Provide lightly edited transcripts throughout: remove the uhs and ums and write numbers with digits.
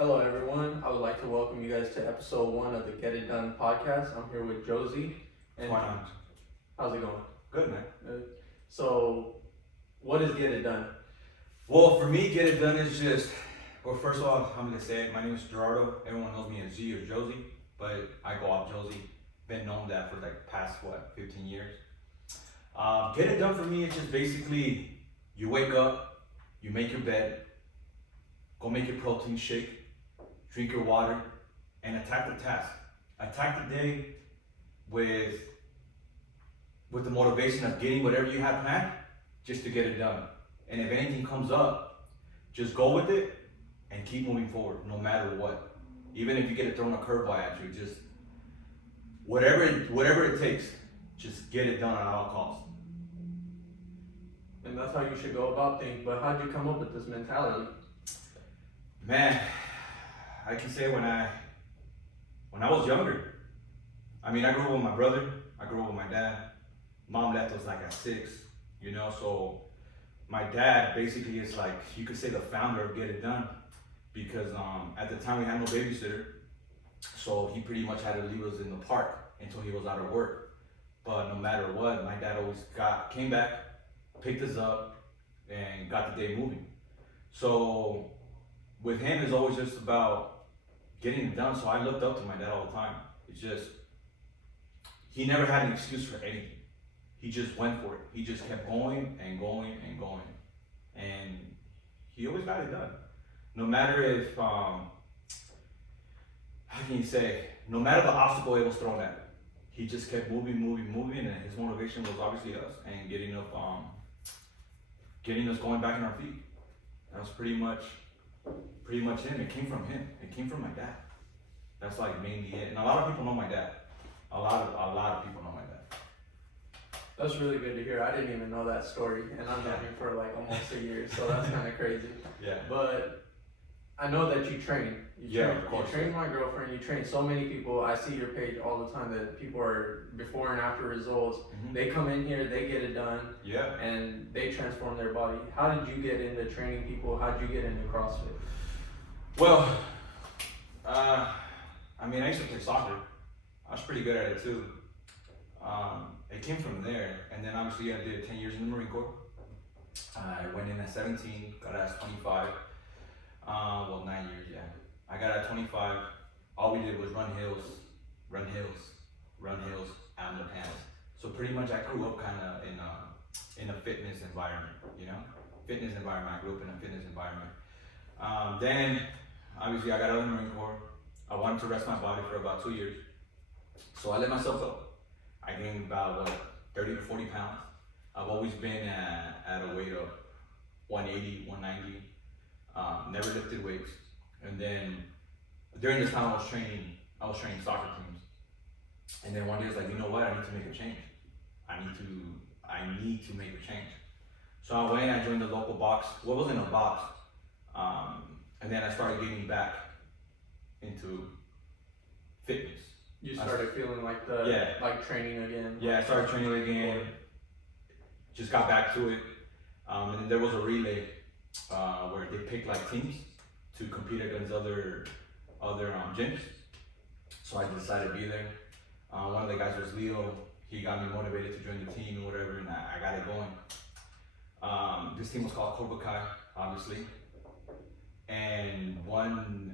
Hello, everyone. I would like to welcome you guys to episode 1 of the Get It Done podcast. I'm here with Josie. And why not? How's it going? Good, man. So, what is Get It Done? Well, for me, Get It Done is just, well, first of all, I'm going to say it. My name is Gerardo. Everyone knows me as G or Josie, but I go off Josie. Been known that for like past, 15 years. Get It Done for me is just basically you wake up, you make your bed, go make your protein shake, drink your water, and attack the task. Attack the day with the motivation of getting whatever you have planned, just to get it done. And if anything comes up, just go with it and keep moving forward, no matter what. Even if you get it thrown a curveball at you, just whatever it takes, just get it done at all costs. And that's how you should go about things. But how'd you come up with this mentality? Man, I can say when I was younger. I mean, I grew up with my brother. I grew up with my dad. Mom left us like at 6, so my dad basically is like, you could say the founder of Get It Done, because at the time we had no babysitter, so he pretty much had to leave us in the park until he was out of work. But no matter what, my dad always came back, picked us up, and got the day moving. So with him, it's always just about getting it done. So I looked up to my dad all the time. It's just, he never had an excuse for anything. He just went for it. He just kept going and going and going. And he always got it done. No matter if, how can you say, no matter the obstacle it was thrown at him, he just kept moving, and his motivation was obviously us and getting us going back on our feet. That was pretty much him. It came from him. It came from my dad. That's like mainly it. And a lot of people know my dad. A lot of people know my dad. That's really good to hear. I didn't even know that story, and I've known you for like almost a year, so that's kind of crazy. Yeah. But I know that you train. Of course. You train my girlfriend. You train so many people. I see your page all the time that people are before and after results. Mm-hmm. They come in here, they get it done, and they transform their body. How did you get into training people? How did you get into CrossFit? Well, I mean, I used to play soccer. I was pretty good at it too. It came from there, and then obviously I did 10 years in the Marine Corps. I went in at 17, got out at 25. 9 years, yeah. I got out at 25. All we did was run hills, out in the pants. So pretty much I grew up kind of in a fitness environment, Fitness environment. I grew up in a fitness environment. Then obviously I got out of the Marine Corps. I wanted to rest my body for about 2 years. So I let myself go. I gained about 30 to 40 pounds. I've always been at a weight of 180, 190. Never lifted weights. And then during this time I was training soccer teams. And then one day I was like, you know what? I need to make a change. I need to make a change. So I went, I joined the local box. Well, it wasn't a box. And then I started getting back into fitness. You started feeling like like training again. Yeah, I started training again. Just got back to it. And then there was a relay where they picked like teams to compete against other gyms. So I decided to be there. One of the guys was Leo. He got me motivated to join the team and whatever, and I got it going. This team was called Cobra Kai, obviously. And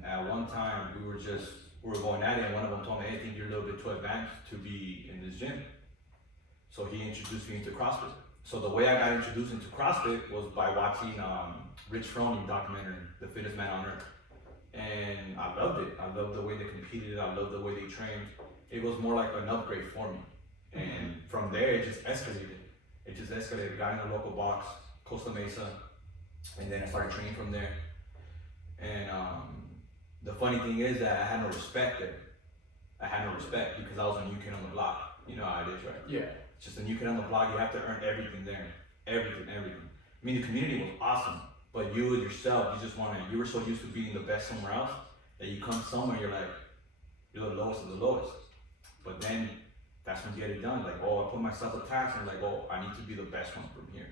at one time we were going at it, and one of them told me, hey, I think you're a little bit too advanced to be in this gym. So he introduced me into CrossFit. So the way I got introduced into CrossFit was by watching Rich Froning documentary, The Fittest Man on Earth. And I loved it. I loved the way they competed. I loved the way they trained. It was more like an upgrade for me. And from there, it just escalated. Got in a local box, Costa Mesa, and then I started training from there. And the funny thing is that I had no respect there. I had no respect because I was a new kid on the block. You know how it is, right? Yeah. It's just a new kid on the block. You have to earn everything there. Everything. I mean, the community was awesome, but you yourself, you were so used to being the best somewhere else that you come somewhere, you're the lowest of the lowest. But then that's when you get it done. Like, I put myself a task and like, I need to be the best one from here,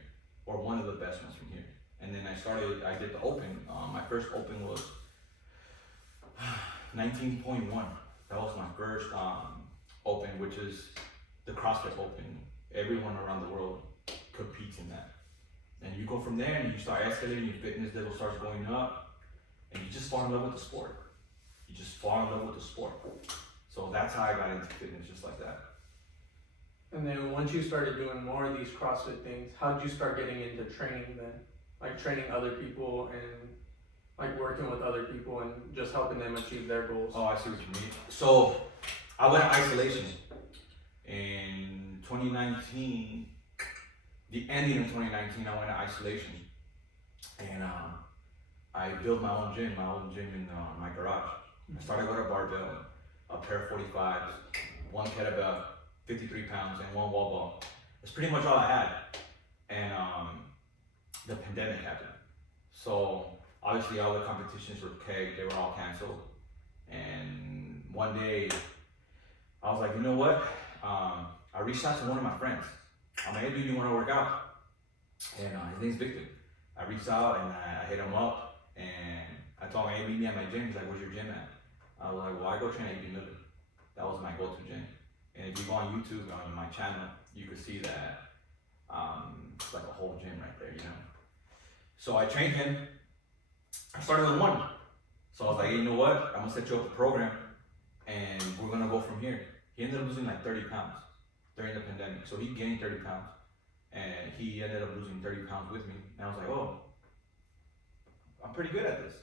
or one of the best ones from here. And then I did the open. My first open was 19.1. That was my first open, which is the CrossFit Open. Everyone around the world competes in that. And you go from there and you start escalating, your fitness level starts going up, and you just fall in love with the sport. You just fall in love with the sport. So that's how I got into fitness, just like that. And then once you started doing more of these CrossFit things, how did you start getting into training then? Like training other people and like working with other people and just helping them achieve their goals? Oh, I see what you mean. So I went to isolation in 2019. The ending of 2019, I went to isolation, and I built my own gym in my garage. I started with a barbell, a pair of 45s, one kettlebell, 53 pounds, and one wall ball. That's pretty much all I had. And the pandemic happened. So obviously all the competitions were kegged, they were all canceled. And one day, I was like, you know what? I reached out to one of my friends. I'm like, hey, dude, you want to work out? And his name's Victor. I reached out and I hit him up and I told him, hey, meet me at my gym. He's like, where's your gym at? I was like, well, I go train at UB Middle. That was my go-to gym. And if you go on YouTube, on my channel, you could see that it's like a whole gym right there, you know? So I trained him. I started with one. So I was like, hey, you know what? I'm gonna set you up a program and we're gonna go from here. He ended up losing like 30 pounds during the pandemic. So he gained 30 pounds and he ended up losing 30 pounds with me. And I was like, oh, I'm pretty good at this.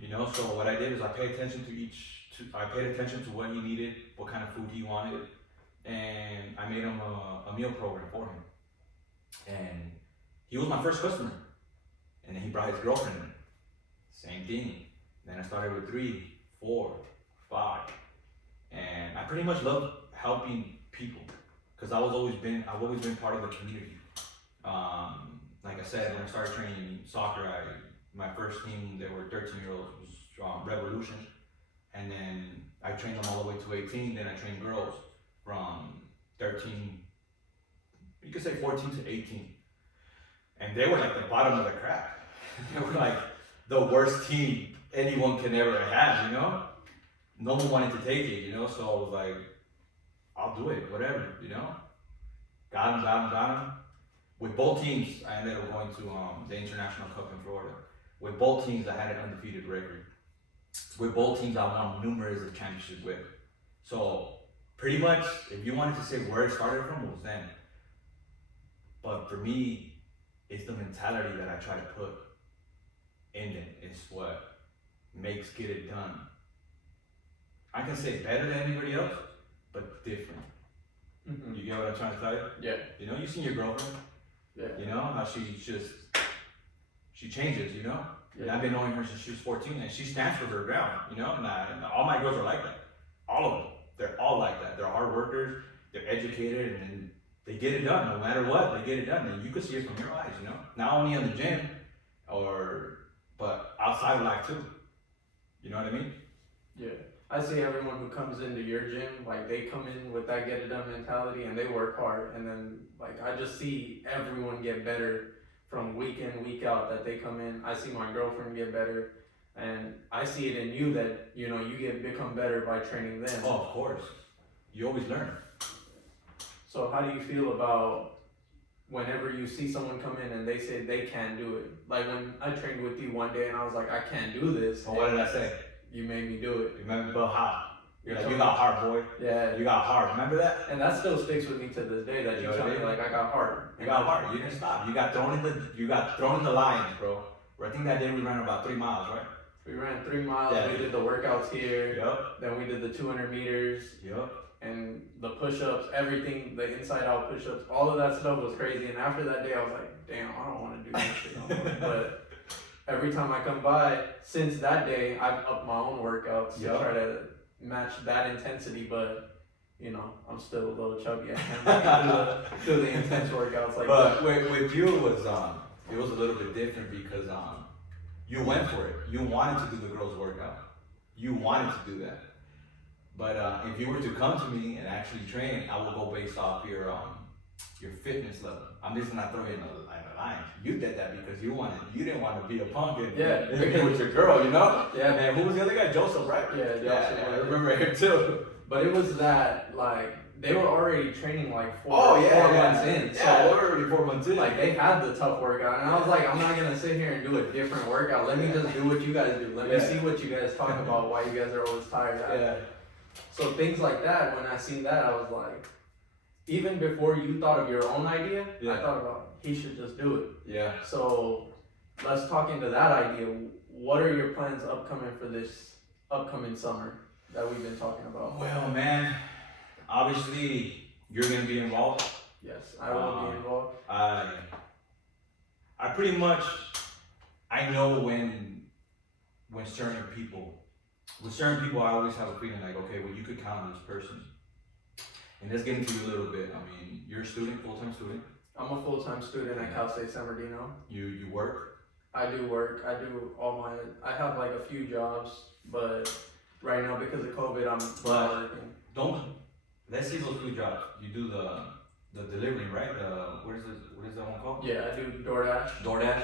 You know, so what I did is I paid attention I paid attention to what he needed, what kind of food he wanted, and I made him a meal program for him. And he was my first customer. And then he brought his girlfriend in. Same thing. Then I started with 3, 4, 5. And I pretty much love helping people because I've always been part of the community. Like I said, when I started training soccer, my first team, they were 13-year-olds, was Revolution. And then I trained them all the way to 18. Then I trained girls from 13, you could say 14 to 18. And they were like the bottom of the crap. They were like the worst team anyone can ever have, you know? No one wanted to take it, you know? So I was like, I'll do it, whatever, you know? Got him. With both teams, I ended up going to the International Cup in Florida. With both teams, I had an undefeated record. With both teams, I won numerous championships with. So pretty much, if you wanted to say where it started from, it was then. But for me, it's the mentality that I try to put in it. It's what makes Get It Done. I can say better than anybody else, but different. Mm-hmm. You get what I'm trying to tell you? Yeah. You know, you seen your girlfriend. Yeah. You know how she changes. You know. Yeah. And I've been knowing her since she was 14, and she stands for her ground. You know, and all my girls are like that. All of them. They're all like that. They're hard workers. They're educated, and they get it done. No matter what, they get it done, and you can see it from your eyes. You know, not only in the gym, but outside of life too. You know what I mean? Yeah. I see everyone who comes into your gym, like they come in with that get it done mentality and they work hard, and then like I just see everyone get better from week in, week out that they come in. I see my girlfriend get better, and I see it in you that, you know, you become better by training them. Oh, of course. You always learn. So how do you feel about whenever you see someone come in and they say they can't do it? Like when I trained with you one day and I was like, I can't do this. Well, what did I say? You made me do it. Remember, but how? You're like, you got heart, boy. Yeah. You got heart. Remember that? And that still sticks with me to this day. That you tell me like I got heart. You got heart. You didn't stop. You got thrown in the lions, bro. I think that day we ran about 3 miles, right? We ran 3 miles. Yeah. We did the workouts here. Yep. Then we did the 200 meters. Yep. And the push-ups, everything, the inside-out push-ups, all of that stuff was crazy. And after that day, I was like, damn, I don't want to do this shit no more. But every time I come by, since that day, I've upped my own workouts to try to match that intensity. But, you know, I'm still a little chubby. I can't do the intense workouts like that. But with you, it was a little bit different because you went for it. You wanted to do the girls' workout. You wanted to do that. But if you were to come to me and actually train, I will go based off your your fitness level. I'm just gonna throw you in a line. You did that because you didn't want to be a punk and be with your girl, you know? Yeah. And who was the other guy? Joseph, right? Yeah, I remember him too. But it was that, like, they were already training like 4 months in. So they were already 4 months in. Like, they had the tough workout. And I was like, I'm not going to sit here and do a different workout. Let me just do what you guys do. Let me see what you guys talk about, why you guys are always tired. So things like that, when I seen that, I was like, even before you thought of your own idea, I thought about, he should just do it. Yeah. So let's talk into that idea. What are your plans upcoming for this upcoming summer that we've been talking about? Well, man, obviously you're gonna be involved. Yes, I will be involved. I pretty much, I know when certain people, with certain people, I always have a feeling like, okay, well, you could count on this person. And let's get into you a little bit. I mean, you're a student, full-time student. I'm a full-time student at Cal State San Bernardino. You work? I do work. I do I have like a few jobs, but right now because of COVID, I'm not working. Let's see those 2 jobs. You do the delivery, right? What is that one called? Yeah, I do DoorDash.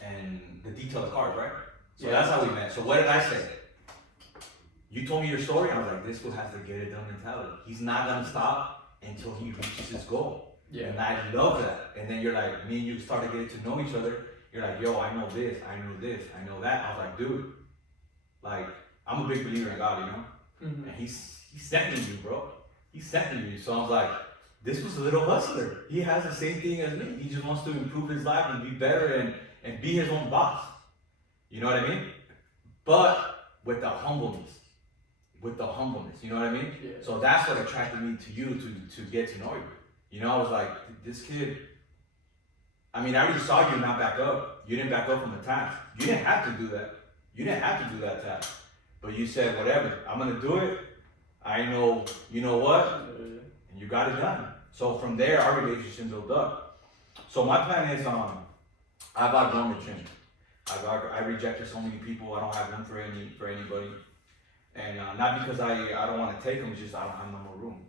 And the detailed cars, right? So Yeah. that's how we met. So what did I say? You told me your story. I was like, this fool has the get it done mentality. He's not gonna stop until he reaches his goal. Yeah. And I love that. And then you're like, me and you started getting to know each other. You're like, yo, I know this, I know this, I know that. I was like, dude, like, I'm a big believer in God, you know? Mm-hmm. And he's sent me you, bro. He's sent me you. So I was like, this was a little hustler. He has the same thing as me. He just wants to improve his life and be better and be his own boss. You know what I mean? But with the humbleness. You know what I mean? Yeah. So that's what attracted me to you, to get to know you. You know, I was like, this kid, I mean, I already saw you not back up. You didn't back up from the task. You didn't have to do that. You didn't have to do that task. But you said, whatever, I'm gonna do it. I know, you know what? And you got it done. So from there, our relationship built up. So my plan is, I've outgrown the gym. I rejected so many people. I don't have room for anybody. And not because I don't want to take them, it's just I don't have no more room.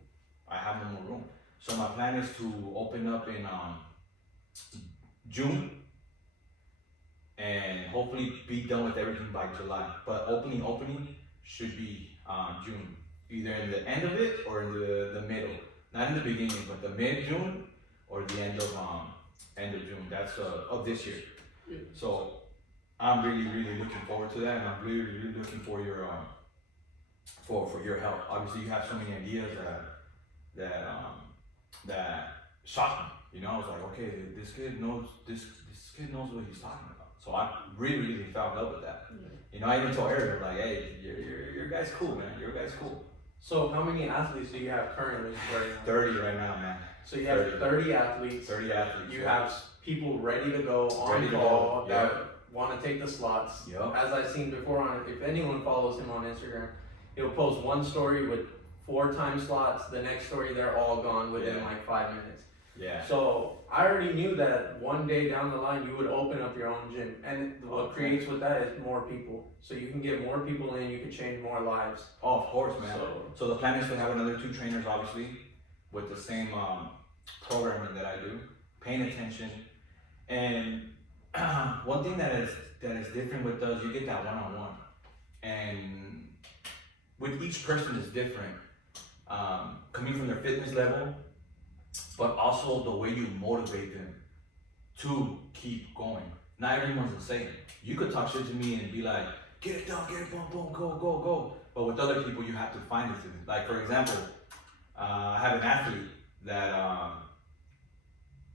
I have no more room. So my plan is to open up in June and hopefully be done with everything by July. But opening should be June, either in the end of it or in the middle. Not in the beginning, but the mid-June or the end of June. That's of this year. Yeah. So I'm really looking forward to that, and I'm really looking for your for your help. Obviously, you have so many ideas that shocked me. You know, I was like, okay, this kid knows what he's talking about. So I really fell in love with that. Yeah. You know, I even told Eric, like, hey, your guy's cool, man. Your guy's cool. So how many athletes do you have currently right now? 30 right now, man. So you have 30 athletes. 30 athletes. You have people ready to go on call that want to take the slots. Yep. As I've seen before, if anyone follows him on Instagram, he'll post one story with 4 time slots. The next story, they're all gone within like 5 minutes. Yeah. So I already knew that one day down the line you would open up your own gym, and what creates with that is more people. So you can get more people in, you can change more lives. Oh, of course, man. So the plan is to have another 2 trainers, obviously, with the same programming that I do, paying attention. And one thing that is different with us, you get that one-on-one, and with each person is different, coming from their fitness level, but also the way you motivate them to keep going. Not everyone's the same. You could talk shit to me and be like, get it done, get it, boom, boom, go. But with other people, you have to find it to them. Like, for example, I have an athlete that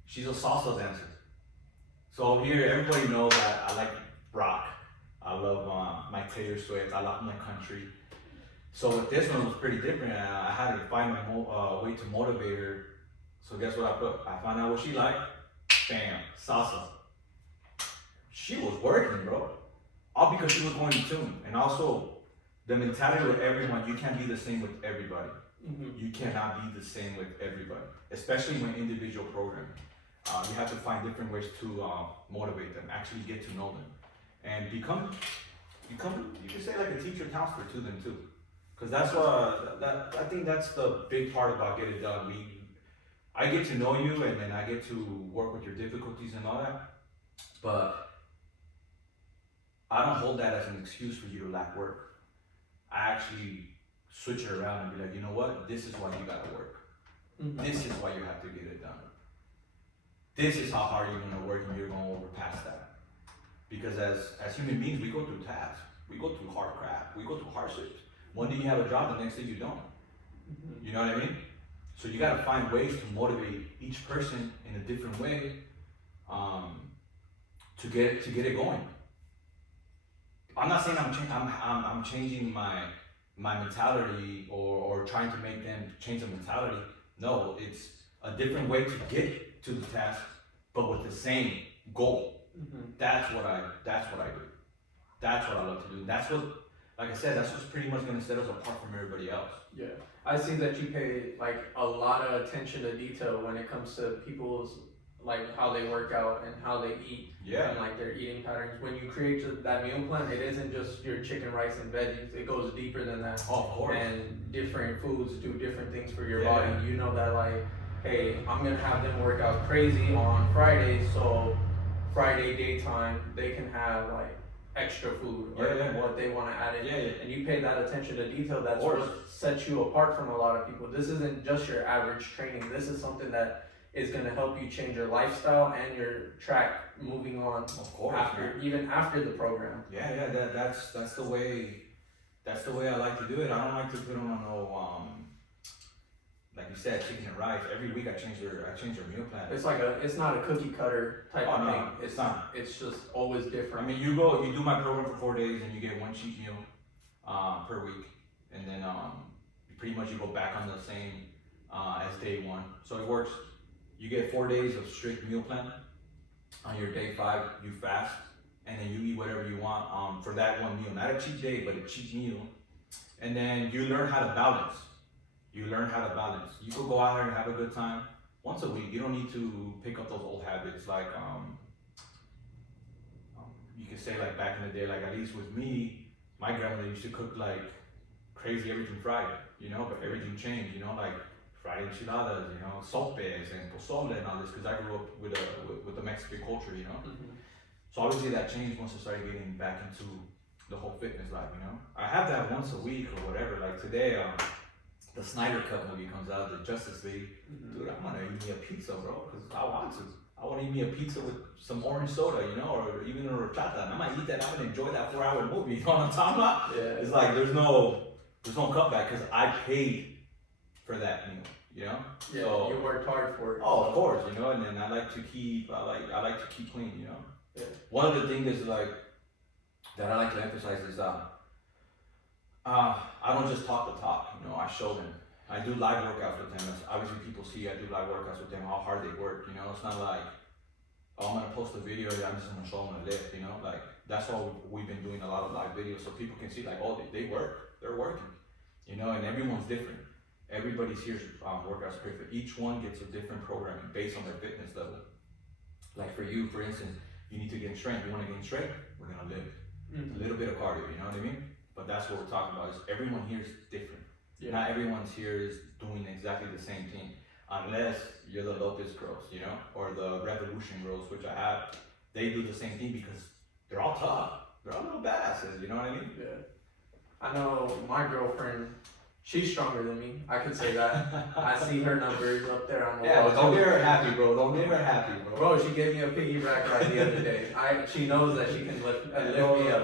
she's a salsa dancer. So here, everybody knows that I like rock. I love my Taylor Swift. I love my country. So with this one, it was pretty different. I had to find my way to motivate her. So guess what I put? I found out what she liked. Bam, salsa. She was working, bro. All because she was going to tune. And also, the mentality with everyone, you can't be the same with everybody. mm-hmm. You cannot be the same with everybody, especially when individual programming. You have to find different ways to motivate them, actually get to know them, and become, you can say like a teacher counselor to them too. Cause that's what I think that's the big part about Get It Done. I get to know you, and then I get to work with your difficulties and all that. But I don't hold that as an excuse for you to lack work. I actually switch it around and be like, you know what? This is why you gotta work. Mm-hmm. This is why you have to get it done. This is how hard you're gonna work, and you're gonna overpass that. Because as human beings, we go through tasks. We go through hard crap. We go through hardships. One day you have a job, the next day you don't. Mm-hmm. You know what I mean? So you gotta find ways to motivate each person in a different way, to get it going. I'm not saying I'm changing my mentality or trying to make them change the mentality. No, it's a different way to get to the task, but with the same goal. Mm-hmm. That's what I do. That's what I love to do. That's what, like I said, that's what's pretty much gonna set us apart from everybody else. Yeah, I see that you pay like a lot of attention to detail when it comes to people's like how they work out and how they eat. Yeah. And like their eating patterns. When you create that meal plan, it isn't just your chicken, rice, and veggies. It goes deeper than that. Oh, of course. And different foods do different things for your Yeah. body. You know that like, hey, I'm gonna have them work out crazy on Friday, so Friday daytime they can have like extra food or what they want to add in. Yeah. And you pay that attention to detail. That's Of course. what sets you apart from a lot of people. This isn't just your average training. This is something that is going to help you change your lifestyle and your track moving on. Of course, even after the program. Yeah. That's the way. That's the way I like to do it. I don't like to put them on no like you said, chicken and rice. Every week I change their meal plan. It's not a cookie cutter type of thing. It's not. It's just always different. I mean, you do my program for 4 days, and you get one cheat meal per week, and then pretty much you go back on the same as day one. So it works. You get 4 days of strict meal plan. On your day 5, you fast, and then you eat whatever you want for that one meal. Not a cheat day, but a cheat meal. And then you learn how to balance. You could go out here and have a good time once a week. You don't need to pick up those old habits like you could say like back in the day, like at least with me, my grandmother used to cook like crazy everything fried, you know, but everything changed, you know, like fried enchiladas, you know, sopes and pozole and all this, because I grew up with the Mexican culture, you know. Mm-hmm. So obviously that changed once I started getting back into the whole fitness life, you know. I have that once a week or whatever. Like today, the Snyder Cut movie comes out, the Justice League. Mm-hmm. Dude, I'm gonna eat me a pizza, bro, because I want to. I want to eat me a pizza with some orange soda, you know, or even a horchata. And I might eat that. I'm gonna enjoy that 4-hour movie. You know what I'm talking about? Yeah. It's like there's no cutback because I paid for that meal, you know. Yeah. So, you worked hard for it. Oh, of course, you know. And then I like to keep clean, you know. Yeah. One of the things is like that I like to emphasize is I don't just talk the talk, you know. I show them. I do live workouts with them. Obviously, people see I do live workouts with them, how hard they work. You know, it's not like, oh, I'm gonna post a video and I'm just gonna show them a lift. You know, like that's why we've been doing a lot of live videos so people can see like, oh, they work, they're working. You know, and everyone's different. Everybody's here's workouts perfect. Each one gets a different programming based on their fitness level. Like for you, for instance, you need to gain strength. You want to gain strength? We're gonna lift. Mm-hmm. A little bit of cardio. You know what I mean? But that's what we're talking about. Is everyone here is different. Yeah. Not everyone's here is doing exactly the same thing, unless you're the Lopez girls, you know, or the Revolution girls, which I have. They do the same thing because they're all tough. They're all little badasses, you know what I mean? Yeah. I know my girlfriend, she's stronger than me. I could say that. I see her numbers up there on the Yeah, wall. but don't get her happy, bro. Don't get her happy, bro. Bro, she gave me a piggyback ride the other day. She knows that she can lift me up.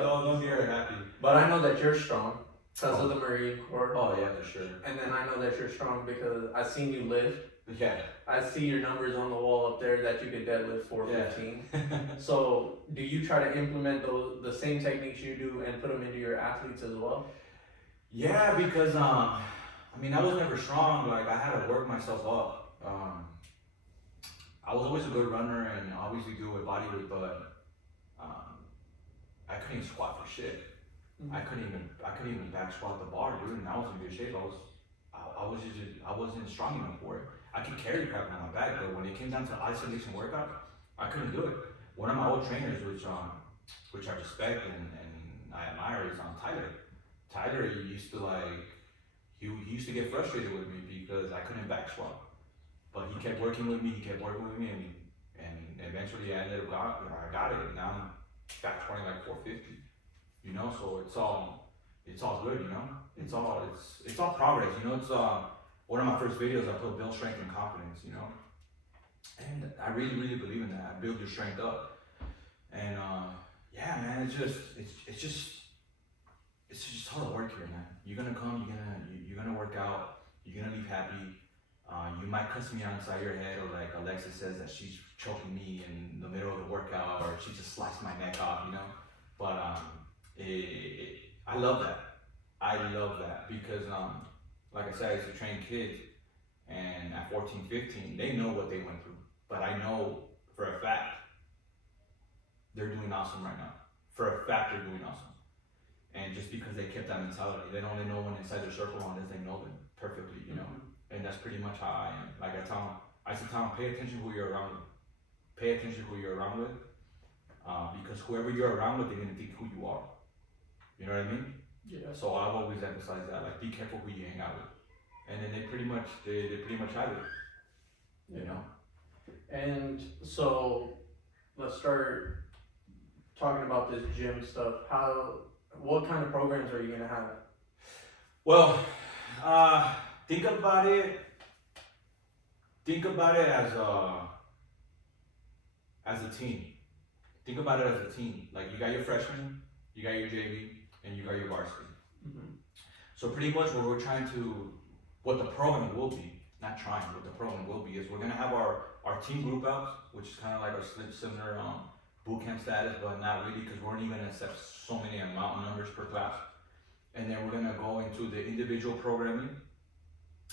Don't get her happy. But I know that you're strong because of the Marine Corps. Oh, yeah, for sure. And then I know that you're strong because I seen you lift. Yeah. I see your numbers on the wall up there that you could deadlift 415. So, do you try to implement the same techniques you do and put them into your athletes as well? Yeah, because I mean, I was never strong. Like I had to work myself up. I was always a good runner and obviously good with body weight, but I couldn't even squat for shit. Mm-hmm. I couldn't even back squat the bar, dude. And I was in good shape. I wasn't strong enough for it. I could carry crap on my back, but when it came down to isolation workout, I couldn't do it. One of my old trainers, which I respect and I admire, is Tyler. Tyler used to like he used to get frustrated with me because I couldn't back squat. But he kept working with me, and eventually I I got it, and now I'm back squatting like 450. You know, so it's all good, you know? It's all progress, you know, it's one of my first videos I put build strength and confidence, you know? And I really, really believe in that. I build your strength up. And yeah, man, it's just hard work here, man. You're gonna come, you're gonna work out, you're gonna leave happy. You might cuss me out inside your head, or like Alexa says that she's choking me in the middle of the workout, or she just sliced my neck off, you know. But I love that. I love that because like I said, I used to train kids, and at 14, 15, they know what they went through. But I know for a fact they're doing awesome right now. For a fact, they're doing awesome. And just because they kept that mentality, they don't know one inside their circle unless they know them perfectly, you know. And that's pretty much how I am. Like I used to tell them, pay attention to who you're around with. Pay attention to who you're around with, because whoever you're around with, they're gonna think who you are. You know what I mean? Yeah. So I've always emphasized that, like, be careful who you hang out with, and then they pretty much have it. You know. And so let's start talking about this gym stuff. What kind of programs are you gonna have? Well, think about it as a team. Think about it as a team. Like, you got your freshmen, you got your JV, and you got your varsity. Mm-hmm. So pretty much what the program will be, what the program will be is we're gonna have our team group outs, which is kind of like our similar boot camp status, but not really, because we're only gonna accept so many amount numbers per class. And then we're gonna go into the individual programming,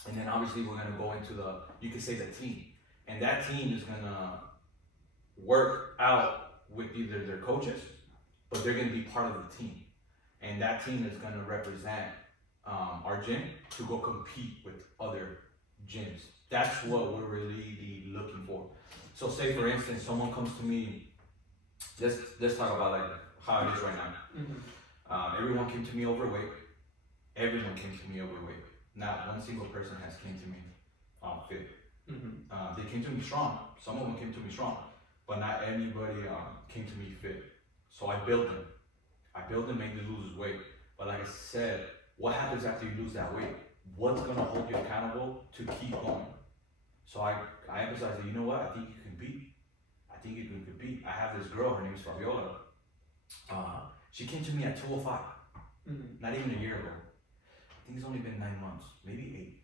and then obviously we're gonna go into you could say the team, and that team is gonna work out with either their coaches, but they're gonna be part of the team, and that team is gonna represent our gym to go compete with other gyms. That's what we're really looking for. So say for instance, someone comes to me. Let's talk about like how it is right now. Mm-hmm. Everyone came to me overweight. Everyone came to me overweight. Not one single person has came to me fit. Mm-hmm. They came to me strong. Some of them came to me strong, but not anybody came to me fit. So I built them. Made them lose weight. But like I said, what happens after you lose that weight? What's gonna hold you accountable to keep going? So I emphasize that, you know what? I think you can compete. I have this girl, her name is Fabiola. She came to me at 205, not even a year ago. I think it's only been 9 months, maybe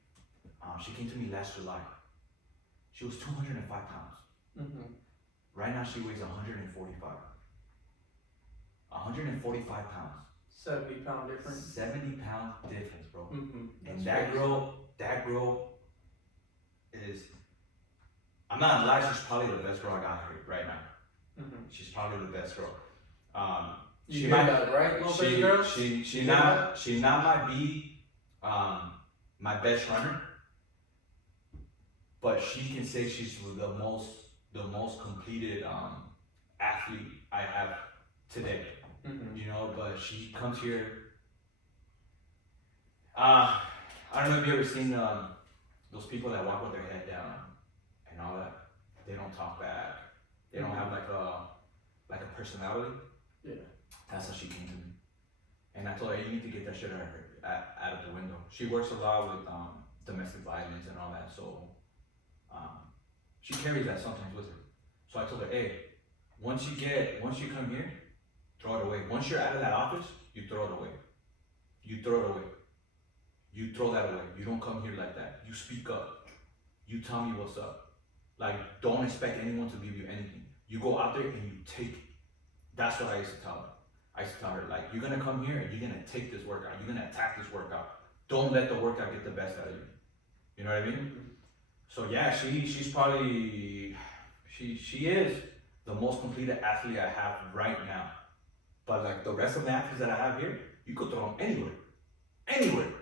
8. She came to me last July. She was 205 pounds. Mm-hmm. Right now she weighs 145. 145 pounds. 70-pound difference. 70-pound difference, bro. Mm-hmm. And that girl is, I'm not gonna lie, she's probably the best girl I got here right now. Mm-hmm. She's probably the best girl. You hear that, right, Lopez girl? She not might be my best runner, but she can say she's the most completed athlete I have today. Mm-hmm. You know, but she comes here. I don't know if you ever seen those people that walk with their head down and all that. They don't talk back. They don't have like a personality. Yeah. That's how she came to me. And I told her, hey, you need to get that shit out of the window. She works a lot with domestic violence and all that, so she carries that sometimes with her. So I told her, hey, once you come here, throw it away. Once you're out of that office, you throw it away. You throw that away. You don't come here like that. You speak up. You tell me what's up. Like, don't expect anyone to give you anything. You go out there and you take it. That's what I used to tell her. I used to tell her, like, you're gonna come here and you're gonna take this workout. You're gonna attack this workout. Don't let the workout get the best out of you. You know what I mean? Mm-hmm. So yeah, she's probably, she is the most completed athlete I have right now. But like the rest of the athletes that I have here, you could throw them anywhere.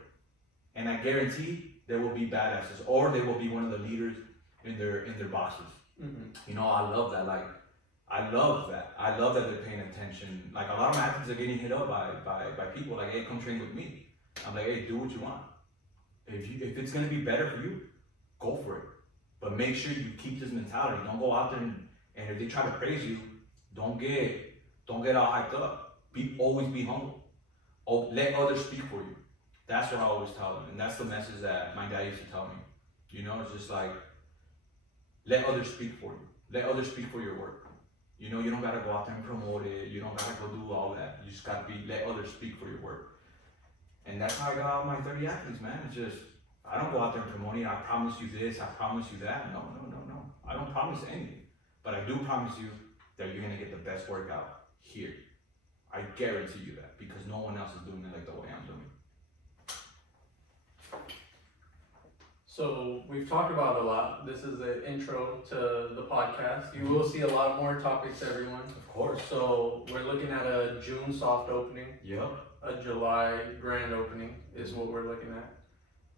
And I guarantee there will be badasses, or they will be one of the leaders in their boxes. Mm-hmm. You know, I love that. Like, I love that they're paying attention. Like, a lot of my athletes are getting hit up by people like, hey, come train with me. I'm like, hey, do what you want. If it's gonna be better for you, go for it. But make sure you keep this mentality. Don't go out there and if they try to praise you, don't get all hyped up. Always be humble. Oh, let others speak for you. That's what I always tell them, and that's the message that my dad used to tell me. You know, it's just like let others speak for you. Let others speak for your work. You know, you don't gotta go out there and promote it. You don't gotta go do all that. You just gotta let others speak for your work. And that's how I got all my 30 athletes, man. It's just I don't go out there and promote it. I promise you this. I promise you that. No. I don't promise anything, but I do promise you that you're gonna get the best workout here. I guarantee you that because no one else is doing it like the way I'm doing. So we've talked about a lot. This is the intro to the podcast. You will see a lot more topics, everyone. Of course. So we're looking at a June soft opening. Yep. A July grand opening is what we're looking at.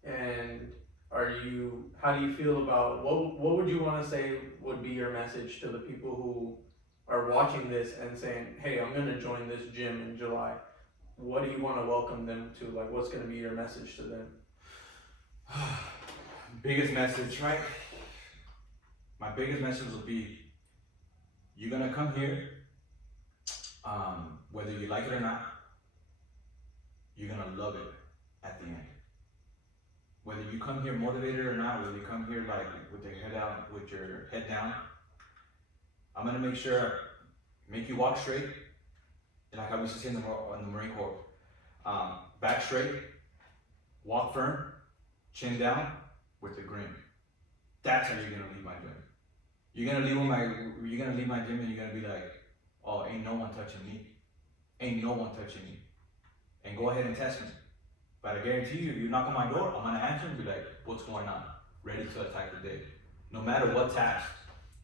And how do you feel about, what would you want to say would be your message to the people who are watching this and saying, hey, I'm going to join this gym in July? What do you want to welcome them to? Like, what's going to be your message to them? Biggest message, right? My biggest message will be, you're gonna come here, whether you like it or not, you're gonna love it at the end. Whether you come here motivated or not, whether you come here like with your head down, I'm gonna make you walk straight, like I used to say in the Marine Corps, back straight, walk firm, chin down, with a grin. That's how you're gonna leave my gym. You're gonna leave my gym and you're gonna be like, oh, ain't no one touching me. Ain't no one touching me. And go ahead and test me. But I guarantee you, if you knock on my door, I'm gonna answer and be like, what's going on? Ready to attack the day. No matter what task,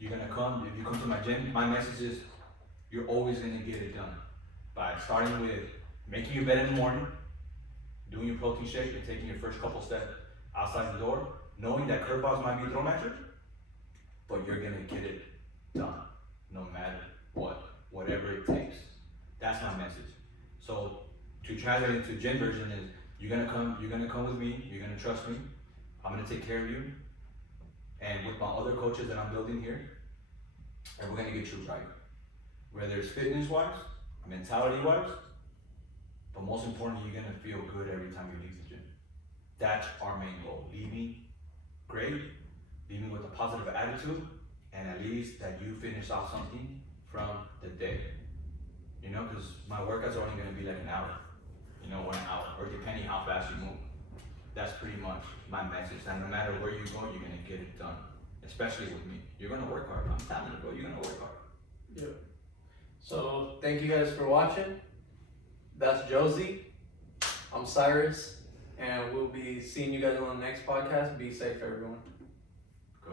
you're gonna come. If you come to my gym, my message is, you're always gonna get it done. By starting with making your bed in the morning, doing your protein shake, and taking your first couple steps outside the door, knowing that curveballs might be thrown at you, but you're gonna get it done, no matter what, whatever it takes. That's my message. So to translate into gym version is, you're gonna come with me, you're gonna trust me, I'm gonna take care of you, and with my other coaches that I'm building here, and we're gonna get you right. Whether it's fitness-wise, mentality-wise, but most importantly, you're gonna feel good every time you leave the gym. That's our main goal. Leaving great, leaving with a positive attitude, and at least that you finish off something from the day. You know, because my workouts are only gonna be like an hour, 1 hour, or depending how fast you move. That's pretty much my message. And no matter where you go, you're gonna get it done. Especially with me. You're gonna work hard. I'm telling you, bro, you're gonna work hard. Yeah. So thank you guys for watching. That's Josie. I'm Cyrus. And we'll be seeing you guys on the next podcast. Be safe, everyone.